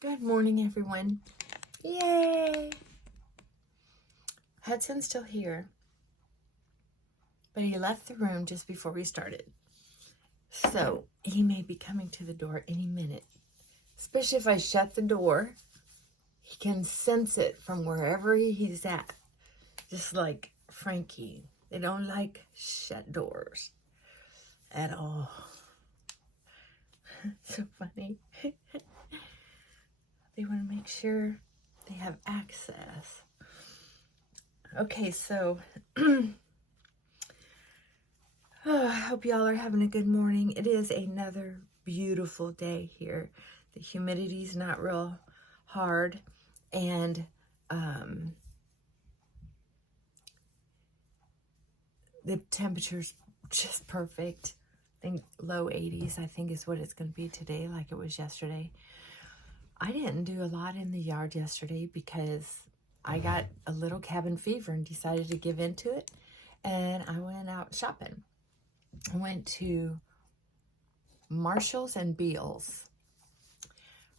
Good morning, everyone. Yay! Hudson's still here, but he left the room just before we started. So he may be coming to the door any minute. Especially if I shut the door, he can sense it from wherever he's at. Just like Frankie. They don't like shut doors at all. So funny. They want to make sure they have access. Okay, so I hope y'all are having a good morning. It is another beautiful day here. The humidity's not real hard, and the temperature's just perfect. I think low 80s, I think, is what it's going to be today, like it was yesterday. I didn't do a lot in the yard yesterday because I got a little cabin fever and decided to give into it, and I went out shopping. I went to Marshall's and Beal's.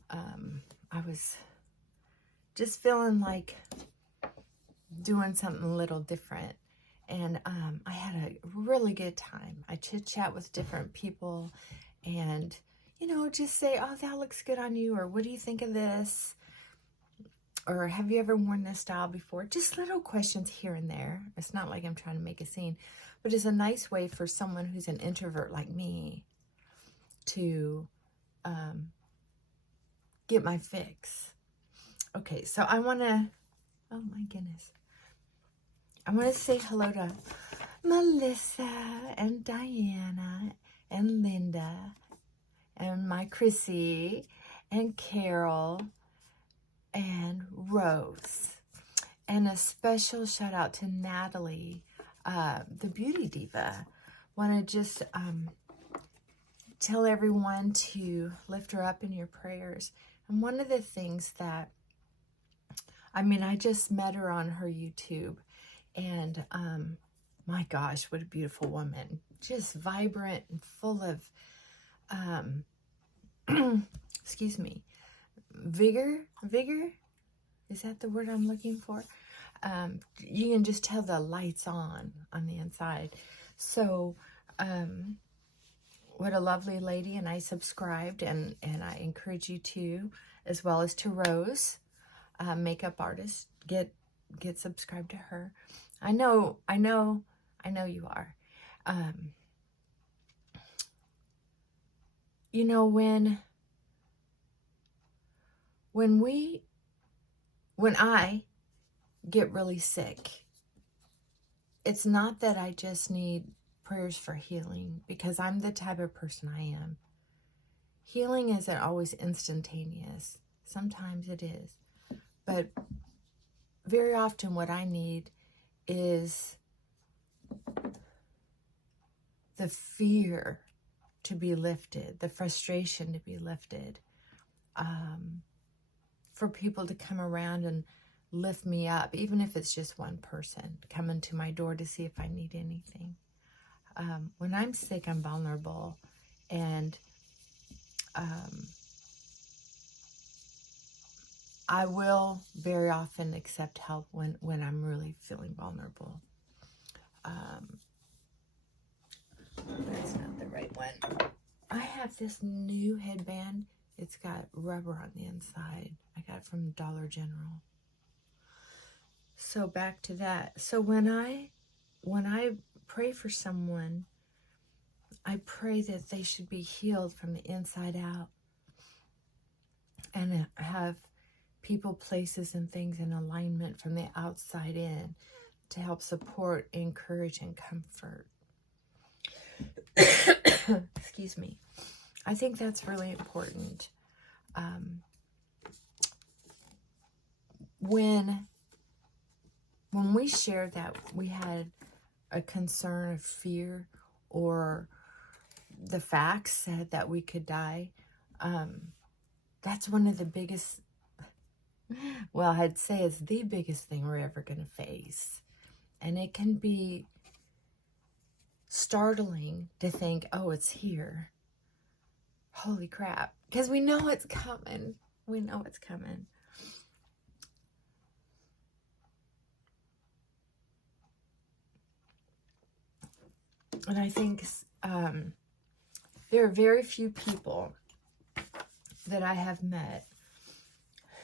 I was just feeling like doing something a little different, and I had a really good time. I chit-chat with different people and, you know, just say, oh, that looks good on you, or what do you think of this? Or have you ever worn this style before? Just little questions here and there. It's not like I'm trying to make a scene, but it's a nice way for someone who's an introvert like me to get my fix. Okay, so I want to, oh my goodness. I want to say hello to Melissa and Diana and Linda and my Chrissy and Carol and Rose. And a special shout out to Natalie, the beauty diva. Want to just tell everyone to lift her up in your prayers. And one of the things that, I just met her on her YouTube, and my gosh, what a beautiful woman. Just vibrant and full of, excuse me, vigor? Is that the word I'm looking for? You can just tell the light's on the inside. So, what a lovely lady, and I subscribed, and I encourage you to, as well as to Rose, makeup artist, get subscribed to her. I know you are. You know, when I get really sick, it's not that I just need prayers for healing, because I'm the type of person I am. Healing isn't always instantaneous. Sometimes it is. But very often what I need is the fear to be lifted, the frustration to be lifted, for people to come around and lift me up, even if it's just one person coming to my door to see if I need anything. When I'm sick, I'm vulnerable, and I will very often accept help when I'm really feeling vulnerable. That's not the right one. I have this new headband. It's got rubber on the inside. I got it from Dollar General. So back to that. So when I pray for someone, I pray that they should be healed from the inside out, and have people, places, and things in alignment from the outside in to help support, encourage, and comfort. Excuse me. I think that's really important. When we shared that we had a concern of fear, or the facts said that we could die, that's one of the biggest, well, I'd say it's the biggest thing we're ever going to face. And it can be startling to think, oh, it's here. Holy crap. Because we know it's coming. We know it's coming. And I think there are very few people that I have met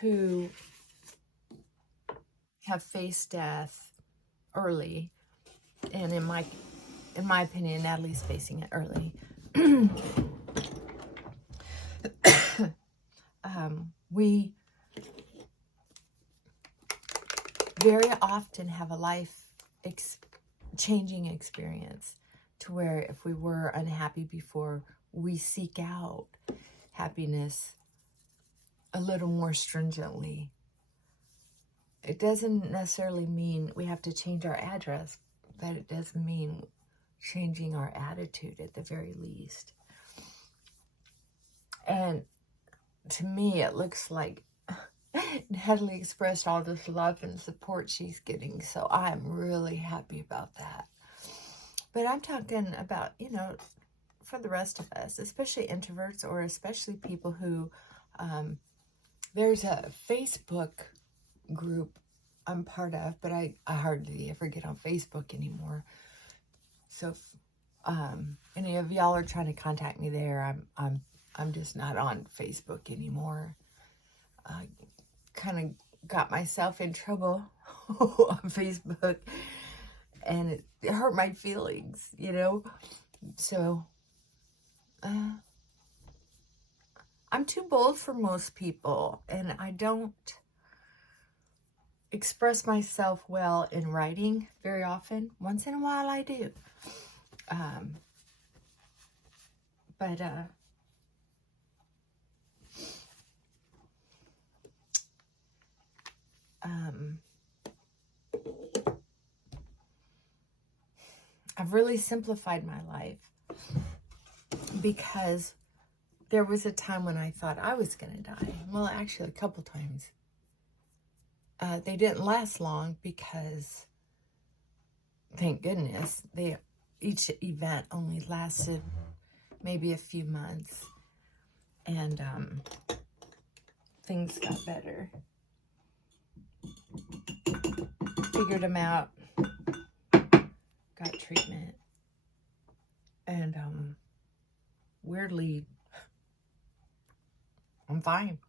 who have faced death early, and in my opinion, Natalie's facing it early. We very often have a life changing experience to where if we were unhappy before, we seek out happiness a little more stringently. It doesn't necessarily mean we have to change our address, but it does mean changing our attitude at the very least. And to me, it looks like Natalie expressed all this love and support she's getting, so I'm really happy about that. But I'm talking about, you know, for the rest of us, especially introverts, or especially people who, there's a Facebook group I'm part of, but I hardly ever get on Facebook anymore. So if any of y'all are trying to contact me there, I'm just not on Facebook anymore. I kind of got myself in trouble on Facebook, and it hurt my feelings, you know. So I'm too bold for most people, and I don't express myself well in writing very often. Once in a while I do. But I've really simplified my life, because there was a time when I thought I was going to die. Well, actually, a couple times. They didn't last long because, thank goodness, each event only lasted maybe a few months. And things got better. Figured them out. Got treatment. And weirdly, I'm fine.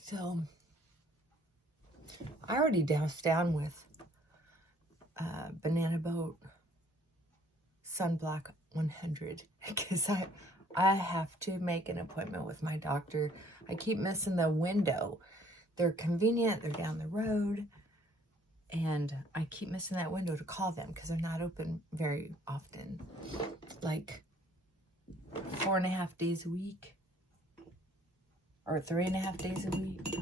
So I already doused down with Banana Boat Sunblock 100 because I have to make an appointment with my doctor. I keep missing the window. They're convenient, they're down the road, and I keep missing that window to call them because they're not open very often. Like 4.5 days a week, or 3.5 days a week.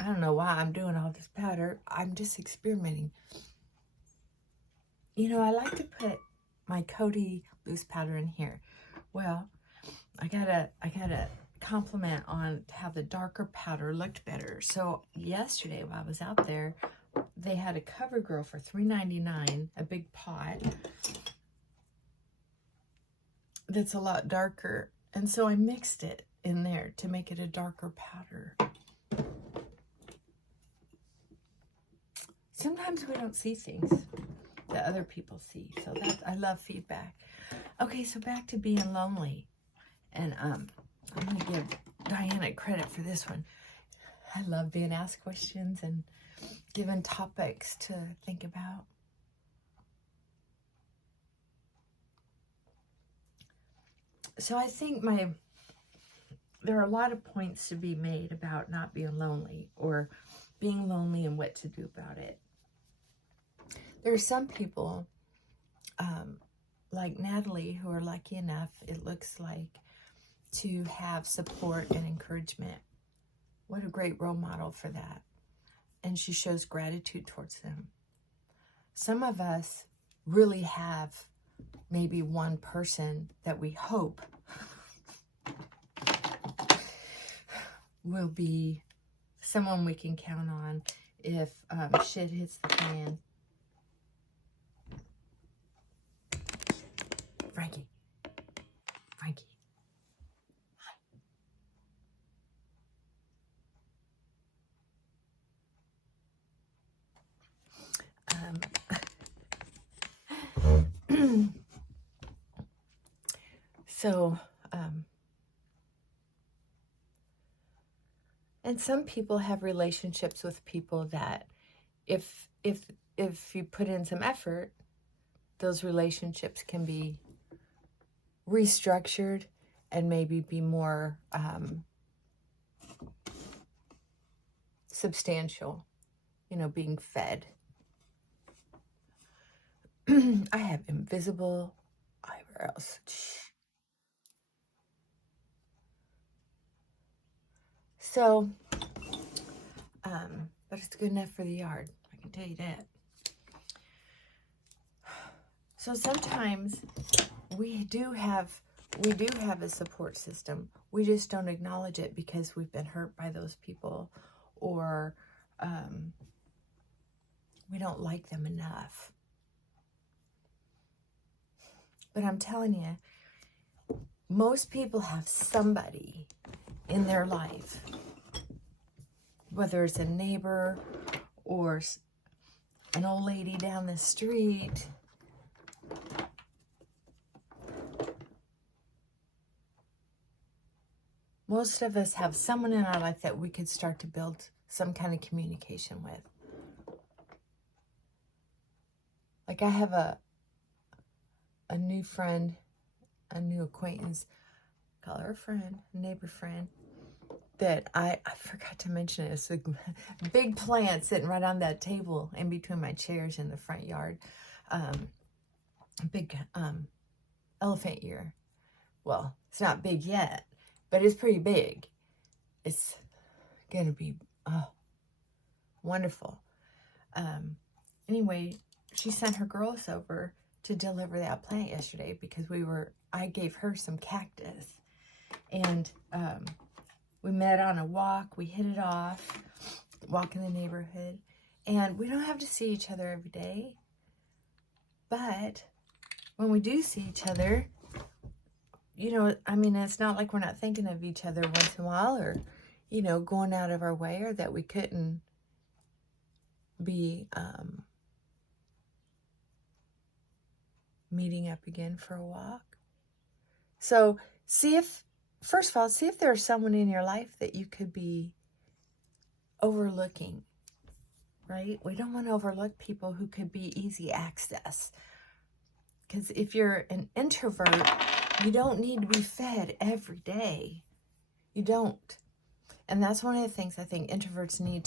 I don't know why I'm doing all this powder. I'm just experimenting. You know, I like to put my Coty loose powder in here. Well, I gotta compliment on how the darker powder looked better. So yesterday while I was out there, they had a CoverGirl for $3.99, a big pot that's a lot darker. And so I mixed it in there to make it a darker powder. Sometimes we don't see things that other people see. So I love feedback. Okay, so back to being lonely. And I'm going to give Diana credit for this one. I love being asked questions and given topics to think about. So I think there are a lot of points to be made about not being lonely, or being lonely and what to do about it. There are some people, like Natalie, who are lucky enough, it looks like, to have support and encouragement. What a great role model for that. And she shows gratitude towards them. Some of us really have maybe one person that we hope will be someone we can count on if shit hits the fan. Frankie. So, and some people have relationships with people that if you put in some effort, those relationships can be restructured and maybe be more substantial, being fed. I have invisible eyebrows. So, but it's good enough for the yard, I can tell you that. So sometimes we do have a support system. We just don't acknowledge it because we've been hurt by those people, or we don't like them enough. But I'm telling you, most people have somebody in their life, whether it's a neighbor or an old lady down the street, most of us have someone in our life that we could start to build some kind of communication with. Like I have a new friend, a new acquaintance, call her a friend, a neighbor friend, that I forgot to mention it. It's a big plant sitting right on that table in between my chairs in the front yard. Big elephant ear. Well, it's not big yet, but it's pretty big. It's going to be wonderful. Anyway, she sent her girls over to deliver that plant yesterday because I gave her some cactus. And we met on a walk. We hit it off, walk in the neighborhood. And we don't have to see each other every day. But when we do see each other, it's not like we're not thinking of each other once in a while, or, going out of our way, or that we couldn't be meeting up again for a walk. So first of all, see if there's someone in your life that you could be overlooking, right? We don't want to overlook people who could be easy access. Because if you're an introvert, you don't need to be fed every day. You don't. And that's one of the things I think introverts need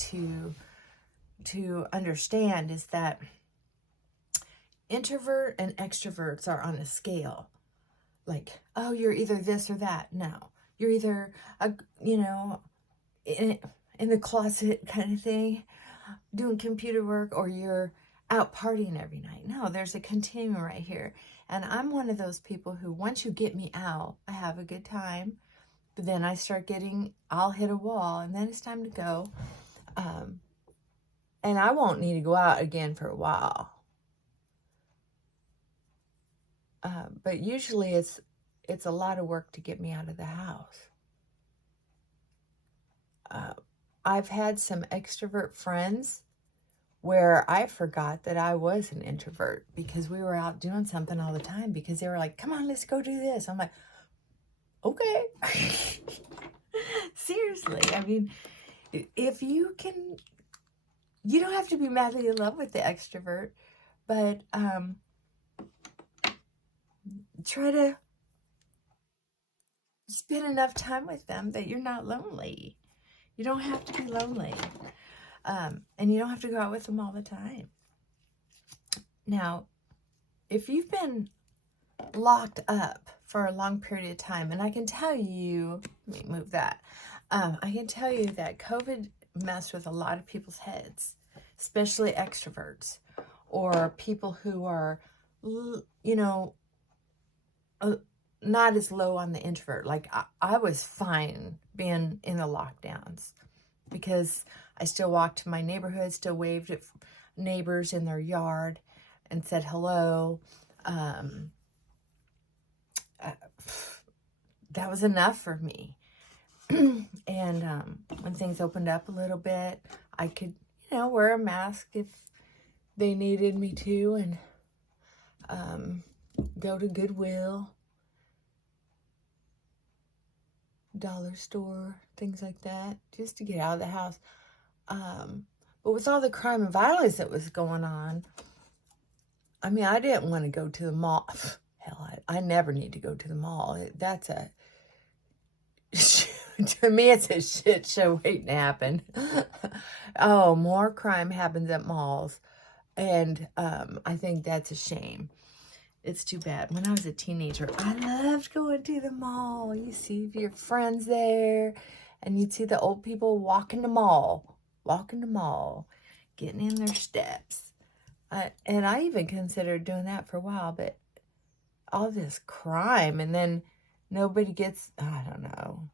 to understand, is that introvert and extroverts are on a scale. Like, oh, you're either this or that. No, you're either in the closet kind of thing, doing computer work, or you're out partying every night. No, there's a continuum right here. And I'm one of those people who, once you get me out, I have a good time, but then I'll hit a wall, and then it's time to go. And I won't need to go out again for a while. But usually it's a lot of work to get me out of the house. I've had some extrovert friends where I forgot that I was an introvert because we were out doing something all the time, because they were like, come on, let's go do this. I'm like, okay. Seriously. I mean, if you don't have to be madly in love with the extrovert, but try to spend enough time with them that you're not lonely. You don't have to be lonely. And you don't have to go out with them all the time. Now, if you've been locked up for a long period of time, and I can tell you, let me move that. I can tell you that COVID messed with a lot of people's heads, especially extroverts, or people who are, not as low on the introvert. Like I was fine being in the lockdowns because I still walked to my neighborhood, still waved at neighbors in their yard and said hello. That was enough for me. And when things opened up a little bit, I could, wear a mask if they needed me to, and go to Goodwill, dollar store, things like that, just to get out of the house. But with all the crime and violence that was going on, I mean, I didn't want to go to the mall. Hell, I never need to go to the mall. That's a, to me, it's a shit show waiting to happen. Oh, more crime happens at malls. And I think that's a shame. It's too bad. When I was a teenager, I loved going to the mall. You see your friends there, and you'd see the old people walking the mall, getting in their steps. And I even considered doing that for a while, but all this crime, and then nobody gets, I don't know.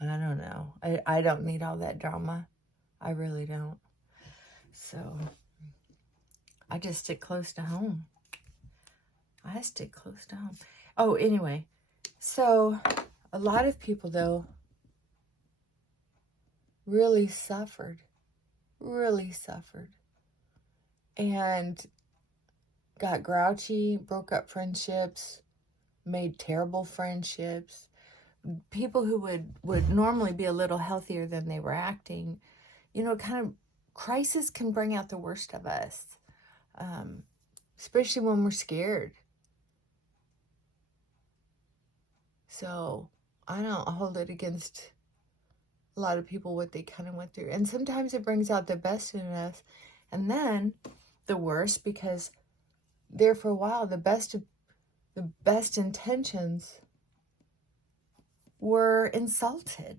I don't know. I don't need all that drama. I really don't. So I just stick close to home. Oh, anyway. So a lot of people, though, really suffered. And got grouchy, broke up friendships, made terrible friendships. People who would normally be a little healthier than they were acting. You know, kind of crisis can bring out the worst of us, especially when we're scared. So I don't hold it against a lot of people what they kind of went through. And sometimes it brings out the best in us, and then the worst, because there for a while the best intentions were insulted.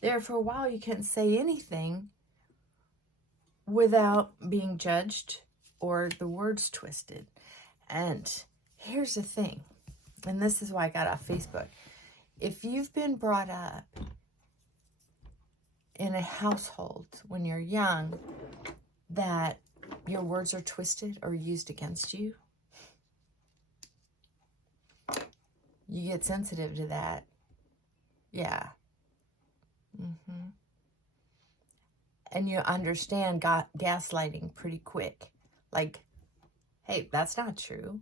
There for a while you can't say anything without being judged or the words twisted. And here's the thing, and this is why I got off Facebook. If you've been brought up in a household when you're young that your words are twisted or used against you, you get sensitive to that. Yeah. And you understand gaslighting pretty quick. Like, hey, that's not true.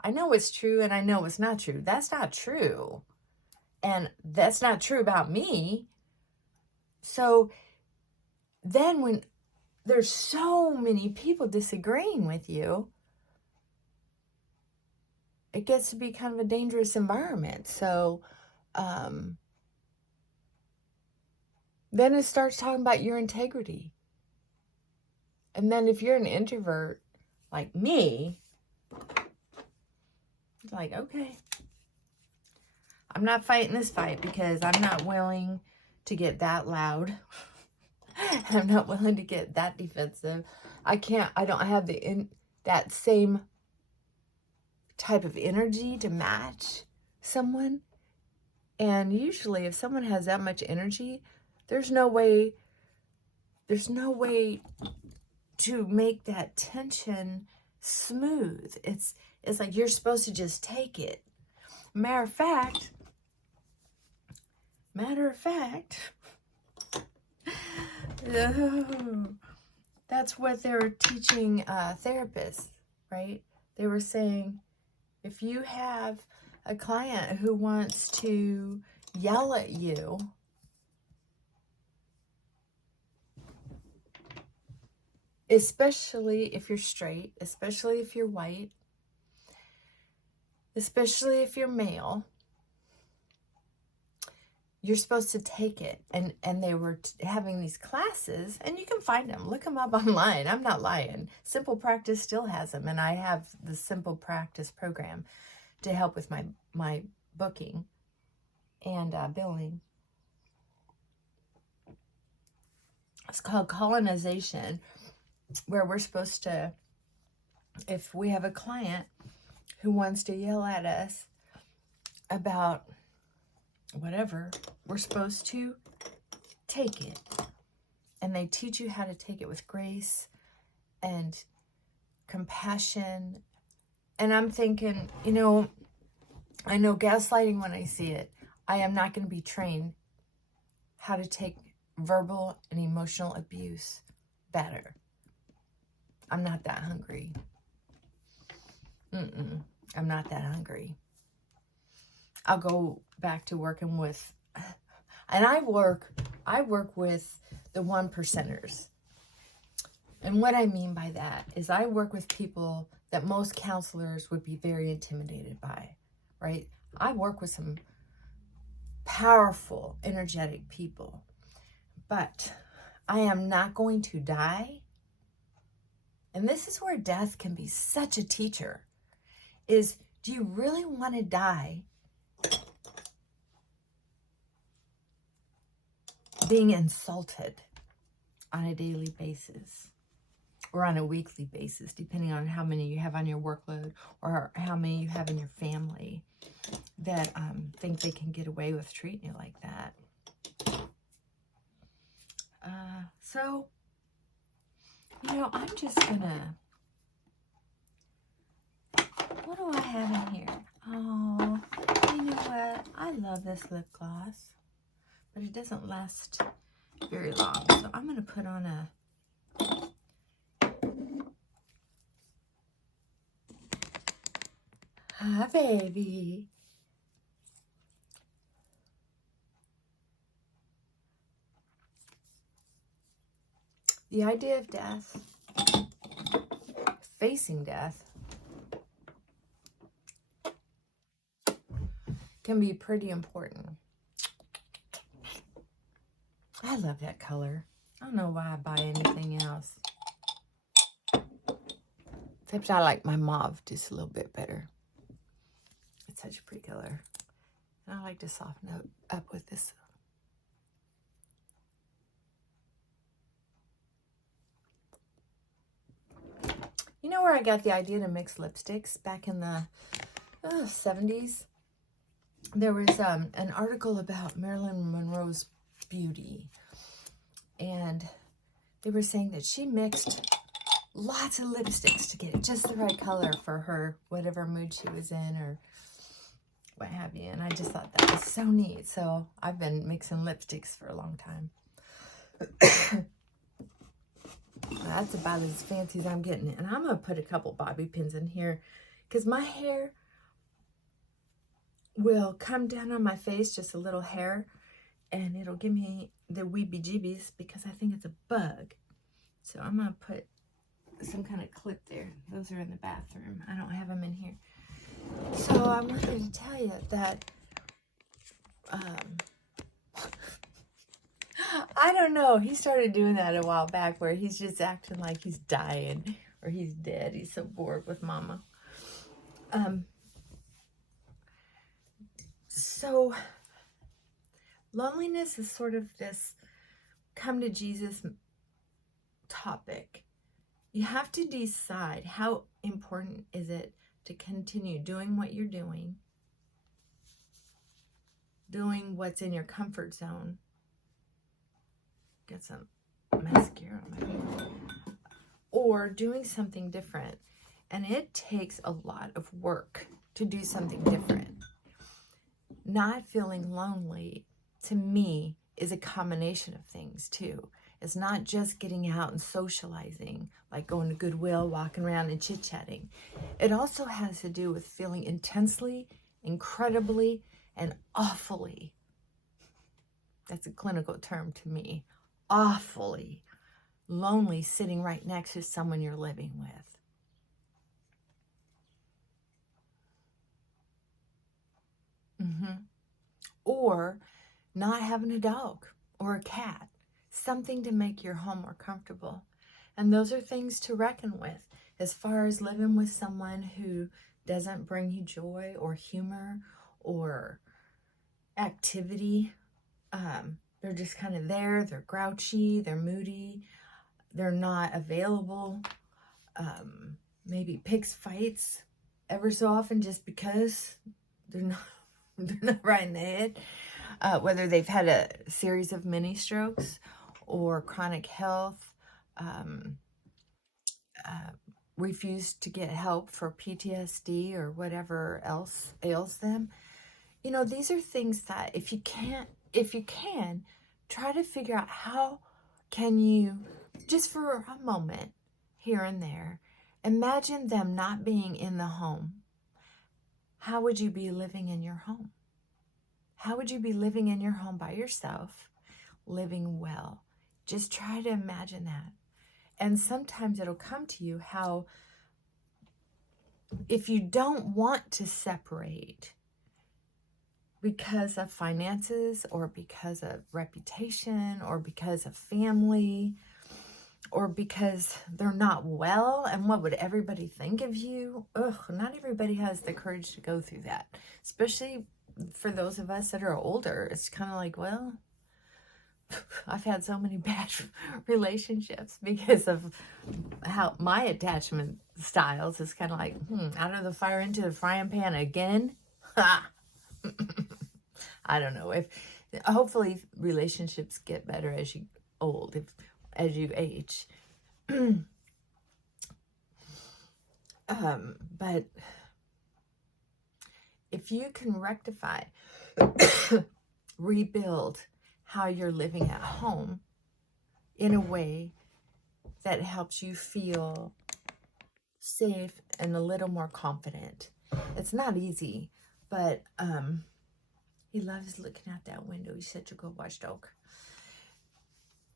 I know it's true, and I know it's not true. That's not true. And that's not true about me. So then when there's so many people disagreeing with you, it gets to be kind of a dangerous environment. So then it starts talking about your integrity. And then if you're an introvert like me, it's like, okay, I'm not fighting this fight because I'm not willing to get that loud. I'm not willing to get that defensive. I don't have that same type of energy to match someone. And usually if someone has that much energy, there's no way to make that tension smooth. It's like you're supposed to just take it. Matter of fact, that's what they were teaching therapists, right? They were saying, if you have a client who wants to yell at you, especially if you're straight, especially if you're white, especially if you're male, you're supposed to take it. And they were having these classes, and you can find them. Look them up online. I'm not lying. Simple Practice still has them, and I have the Simple Practice program to help with my booking and billing. It's called colonization, where we're supposed to, if we have a client who wants to yell at us about whatever, we're supposed to take it. And they teach you how to take it with grace and compassion. And I'm thinking, I know gaslighting when I see it. I am not going to be trained how to take verbal and emotional abuse better. I'm not that hungry. I'm not that hungry. I'll go back to working with, and I work with the 1%ers. And what I mean by that is I work with people that most counselors would be very intimidated by, right? I work with some powerful, energetic people, but I am not going to die. And this is where death can be such a teacher, is do you really want to die being insulted on a daily basis or on a weekly basis, depending on how many you have on your workload or how many you have in your family that think they can get away with treating you like that? So, I'm just gonna, what do I have in here? Oh, you know what? I love this lip gloss, but it doesn't last very long. So I'm gonna put on a, hi baby. The idea of death, facing death, can be pretty important. I love that color. I don't know why I buy anything else. Except I like my mauve just a little bit better. It's such a pretty color. And I like to soften up with this. You know where I got the idea to mix lipsticks? Back in the 70s. There was an article about Marilyn Monroe's beauty. And they were saying that she mixed lots of lipsticks to get just the right color for her, whatever mood she was in or what have you. And I just thought that was so neat. So I've been mixing lipsticks for a long time. That's about as fancy as I'm getting. And I'm going to put a couple bobby pins in here because my hair will come down on my face, just a little hair, and it'll give me the weebie-jeebies because I think it's a bug. So I'm going to put some kind of clip there. Those are in the bathroom. I don't have them in here. So I wanted to tell you that I don't know. He started doing that a while back where he's just acting like he's dying or he's dead. He's so bored with mama. So loneliness is sort of this come to Jesus topic. You have to decide how important is it to continue doing what you're doing what's in your comfort zone. Get some mascara on my hair. Or doing something different. And it takes a lot of work to do something different. Not feeling lonely, to me, is a combination of things too. It's not just getting out and socializing, like going to Goodwill, walking around and chit-chatting. It also has to do with feeling intensely, incredibly, and awfully, that's a clinical term to me, awfully lonely sitting right next to someone you're living with. Or not having a dog or a cat, something to make your home more comfortable. And those are things to reckon with as far as living with someone who doesn't bring you joy or humor or activity. They're just kind of there. They're grouchy. They're moody. They're not available. Maybe picks fights ever so often just because they're not right in the head. Whether they've had a series of mini strokes or chronic health, refuse to get help for PTSD or whatever else ails them. you know, these are things that if you can, try to figure out how can you, just for a moment here and there, imagine them not being in the home. How would you be living in your home? How would you be living in your home by yourself, living well? Just try to imagine that. And sometimes it'll come to you how if you don't want to separate because of finances or because of reputation or because of family or because they're not well, and what would everybody think of you? Ugh, not everybody has the courage to go through that, especially for those of us that are older. It's kind of like, well, I've had so many bad relationships because of how my attachment styles is kind of like, out of the fire into the frying pan again. Ha! I don't know. If hopefully relationships get better as you as you age. But if you can rectify, rebuild how you're living at home in a way that helps you feel safe and a little more confident. It's not easy, but he loves looking out that window. He's such a good watchdog.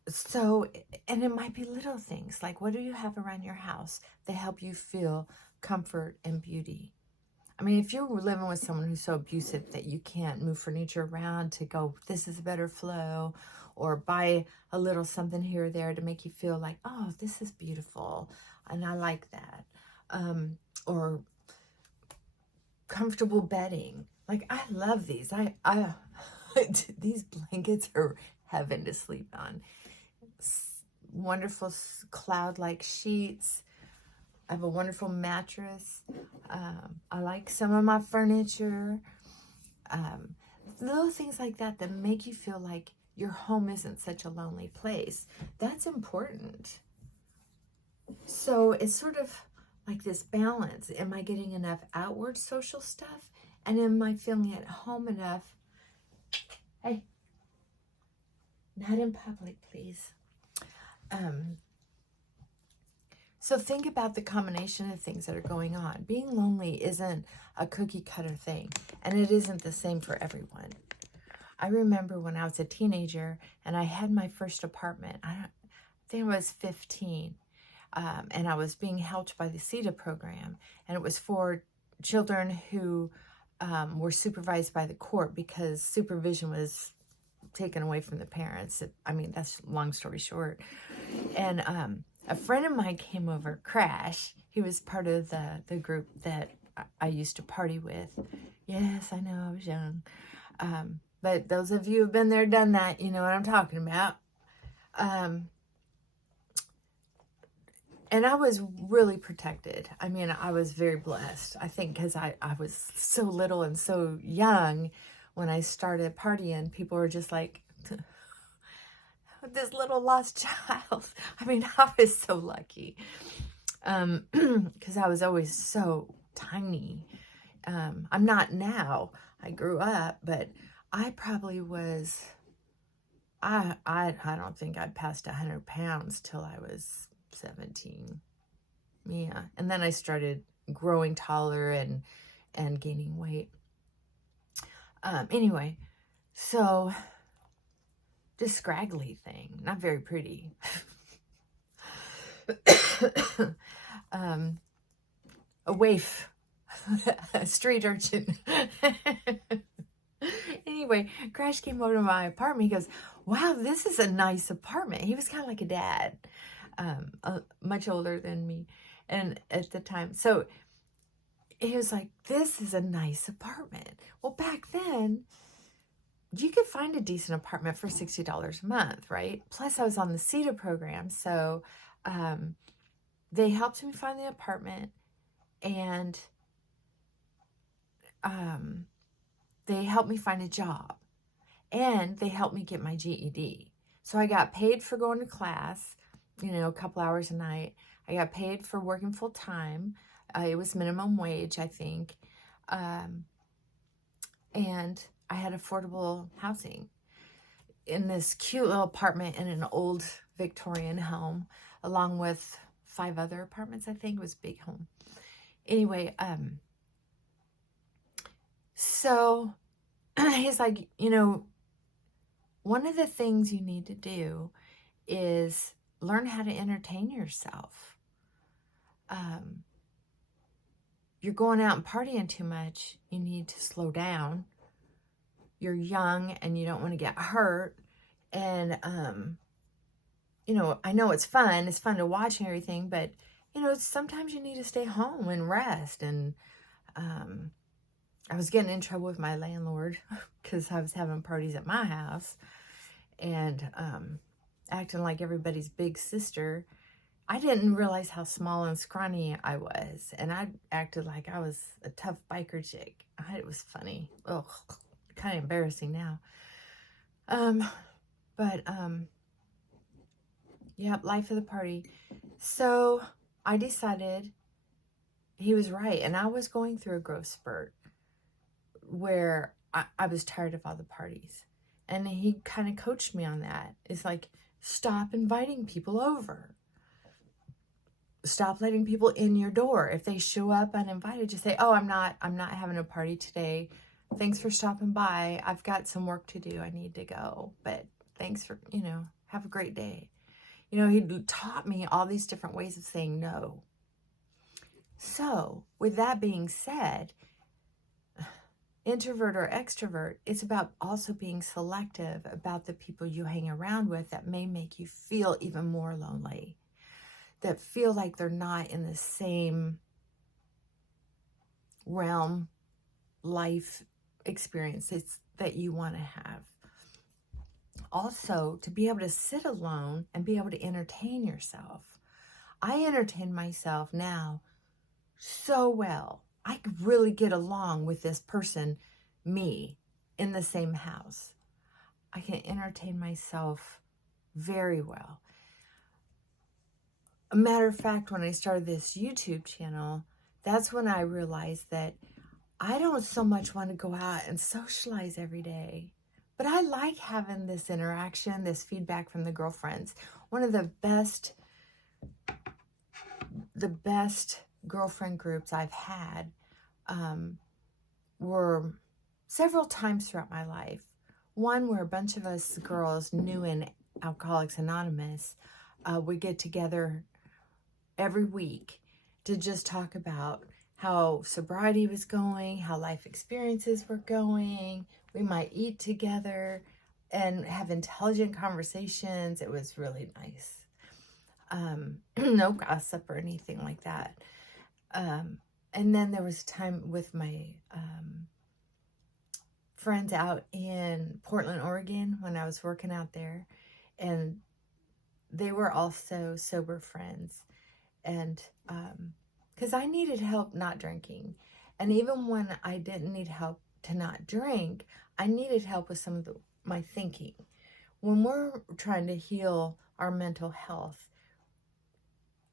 So, and it might be little things like, what do you have around your house that help you feel comfort and beauty? I mean, if you're living with someone who's so abusive that you can't move furniture around to go, this is a better flow, or buy a little something here or there to make you feel like, oh, this is beautiful, and I like that. Or comfortable bedding. Like, I love these. I these blankets are heaven to sleep on. Wonderful cloud-like sheets. I have a wonderful mattress. I like some of my furniture. Little things like that that make you feel like your home isn't such a lonely place. That's important. So it's sort of like this balance. Am I getting enough outward social stuff? And am I feeling at home enough? Hey, not in public, please. So think about the combination of things that are going on. Being lonely isn't a cookie cutter thing, and it isn't the same for everyone. I remember when I was a teenager and I had my first apartment. I think I was 15, and I was being helped by the CETA program, and it was for children who were supervised by the court because supervision was taken away from the parents. I mean, that's long story short. And a friend of mine came over, Crash. He was part of the group that I used to party with. Yes, I know, I was young. But those of you who have been there, done that, you know what I'm talking about. And I was really protected. I mean, I was very blessed. I think because I was so little and so young when I started partying, people were just like, this little lost child. I mean, I was so lucky because I was always so tiny. I'm not now. I grew up, but I probably was, I don't think I passed 100 pounds till I was 17. Yeah. And then I started growing taller and gaining weight. Anyway, so just scraggly thing, not very pretty. A waif, a street urchin. Anyway, Crash came over to my apartment. He goes, wow, this is a nice apartment. He was kind of like a dad, much older than me, and at the time. So he was like, this is a nice apartment. Well, back then, you could find a decent apartment for $60 a month, right? Plus, I was on the CETA program, so they helped me find the apartment, and they helped me find a job, and they helped me get my GED. So I got paid for going to class, you know, a couple hours a night. I got paid for working full time. It was minimum wage, I think. and I had affordable housing in this cute little apartment in an old Victorian home, along with 5 other apartments. I think it was a big home. Anyway, so he's like, you know, one of the things you need to do is learn how to entertain yourself. You're going out and partying too much. You need to slow down. You're young and you don't want to get hurt. And, you know, I know it's fun. It's fun to watch and everything, but, you know, sometimes you need to stay home and rest. And I was getting in trouble with my landlord because I was having parties at my house and acting like everybody's big sister. I didn't realize how small and scrawny I was, and I acted like I was a tough biker chick. It was funny. Ugh, kind of embarrassing now. Yeah, life of the party. So I decided he was right, and I was going through a growth spurt where I was tired of all the parties. And he kind of coached me on that. It's like, stop inviting people over. Stop letting people in your door. If they show up uninvited, just say, oh, I'm not having a party today. Thanks for stopping by. I've got some work to do. I need to go. But thanks for, you know, have a great day. You know, he taught me all these different ways of saying no. So with that being said, introvert or extrovert, it's about also being selective about the people you hang around with that may make you feel even more lonely, that feel like they're not in the same realm, life experiences that you want to have. Also, to be able to sit alone and be able to entertain yourself. I entertain myself now so well. I could really get along with this person, me, in the same house. I can entertain myself very well. A matter of fact, when I started this YouTube channel, that's when I realized that I don't so much want to go out and socialize every day, but I like having this interaction, this feedback from the girlfriends. One of the best girlfriend groups I've had were several times throughout my life. One where a bunch of us girls new in Alcoholics Anonymous would get together every week to just talk about how sobriety was going, how life experiences were going. We might eat together and have intelligent conversations. It was really nice. No gossip or anything like that. And then there was time with my friends out in Portland, Oregon when I was working out there, and they were also sober friends. And because I needed help not drinking, and even when I didn't need help to not drink, I needed help with some of my thinking. When we're trying to heal our mental health,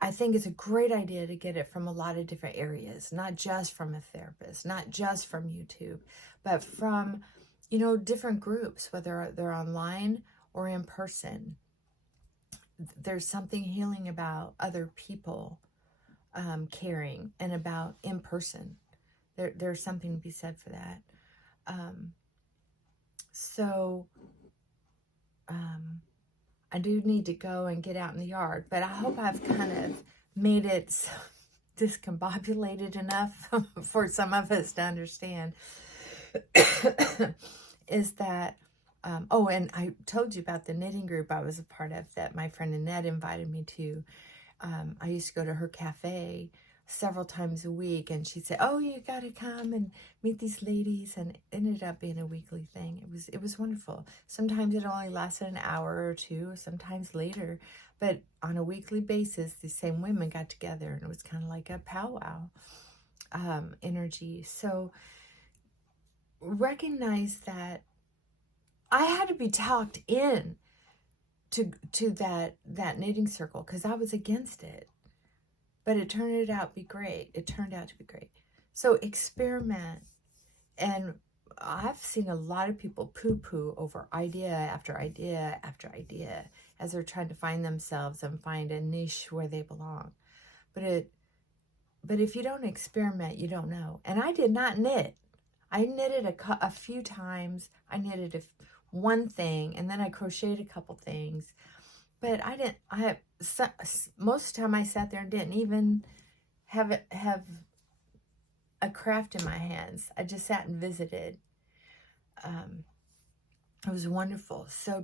I think it's a great idea to get it from a lot of different areas, not just from a therapist, not just from YouTube, but from, you know, different groups, whether they're online or in person. There's something healing about other people caring and about in person. There's something to be said for that. I do need to go and get out in the yard, but I hope I've kind of made it discombobulated enough for some of us to understand. Is that, oh, and I told you about the knitting group I was a part of that my friend Annette invited me to. I used to go to her cafe several times a week, and she'd say, oh, you got to come and meet these ladies, and it ended up being a weekly thing. It was wonderful. Sometimes it only lasted an hour or two, sometimes later, but on a weekly basis, these same women got together, and it was kind of like a powwow energy. So recognize that I had to be talked in to that knitting circle because I was against it. But it turned out to be great. So experiment and I've seen a lot of people poo-poo over idea after idea after idea as they're trying to find themselves and find a niche where they belong. But if you don't experiment, you don't know. And I did not knit. I knitted a few times. I knitted one thing, and then I crocheted a couple things. But most of the time I sat there and didn't even have a craft in my hands. I just sat and visited. It was wonderful. So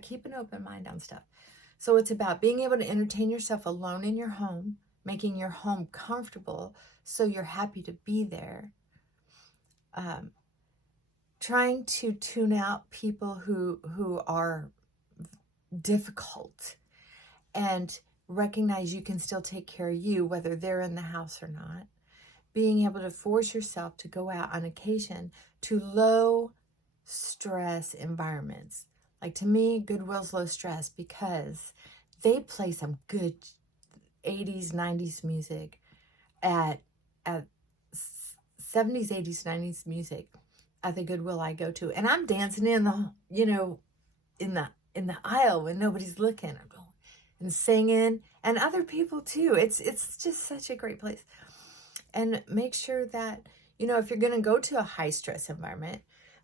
keep an open mind on stuff. So it's about being able to entertain yourself alone in your home, making your home comfortable so you're happy to be there. Trying to tune out people who are difficult and recognize you can still take care of you whether they're in the house or not. Being able to force yourself to go out on occasion to low stress environments. Like, to me, Goodwill's low stress because they play some good 80s, 90s music at 70s, 80s, 90s music at the Goodwill I go to. And I'm dancing in the aisle when nobody's looking. I'm going and singing, and other people too. It's just such a great place. And make sure that, if you're going to go to a high stress environment,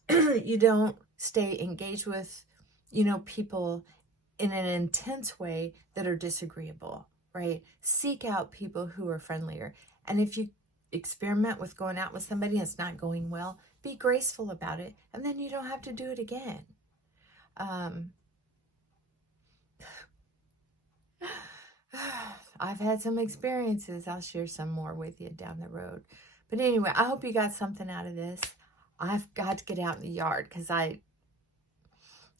you don't stay engaged with, people in an intense way that are disagreeable, right? Seek out people who are friendlier. And if you experiment with going out with somebody and it's not going well, be graceful about it, and then you don't have to do it again. I've had some experiences. I'll share some more with you down the road. But anyway, I hope you got something out of this. I've got to get out in the yard because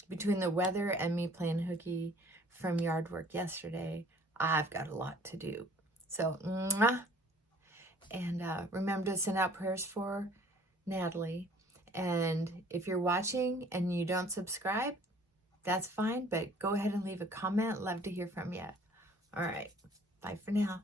between the weather and me playing hooky from yard work yesterday, I've got a lot to do. So, and remember to send out prayers for Natalie. And if you're watching and you don't subscribe, that's fine, but go ahead and leave a comment. Love to hear from you. All right. Bye for now.